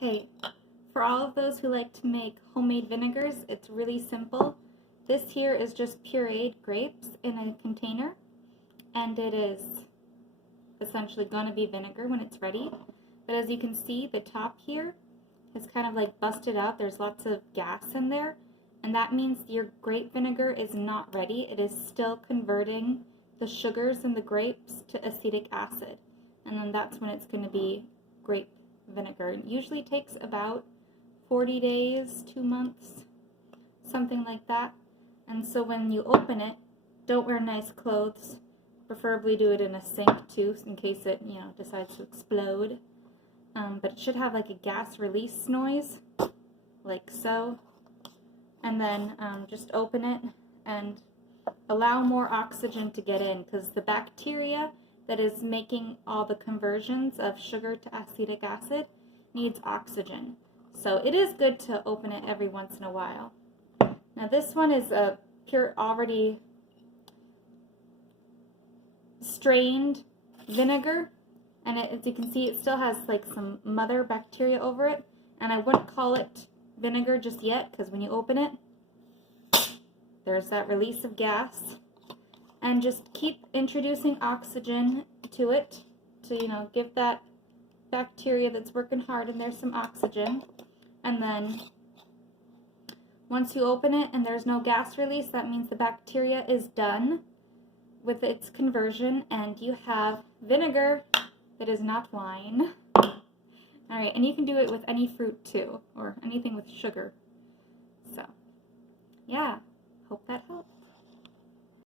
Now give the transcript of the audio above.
Hey, for all of those who like to make homemade vinegars, it's really simple. This here is just pureed grapes in a container, and it is essentially going to be vinegar when it's ready. But as you can see, the top here is kind of like busted out. There's lots of gas in there, and that means your grape vinegar is not ready. It is still converting the sugars in the grapes to acetic acid, and then that's when it's going to be grape vinegar. It usually takes about 40 days, 2 months, something like that. And so when you open it, don't wear nice clothes. Preferably do it in a sink too, in case it, decides to explode. But it should have like a gas release noise, like so. And then just open it and allow more oxygen to get in, because the bacteria that is making all the conversions of sugar to acetic acid needs oxygen. So it is good to open it every once in a while. Now this one is a pure, already strained vinegar, and as you can see, it still has like some mother bacteria over it, and I wouldn't call it vinegar just yet, because when you open it, there's that release of gas. And just keep introducing oxygen to it to, give that bacteria that's working hard in there some oxygen. And then once you open it and there's no gas release, that means the bacteria is done with its conversion, and you have vinegar that is not wine. Alright, and you can do it with any fruit too, or anything with sugar. So, yeah, hope that helped.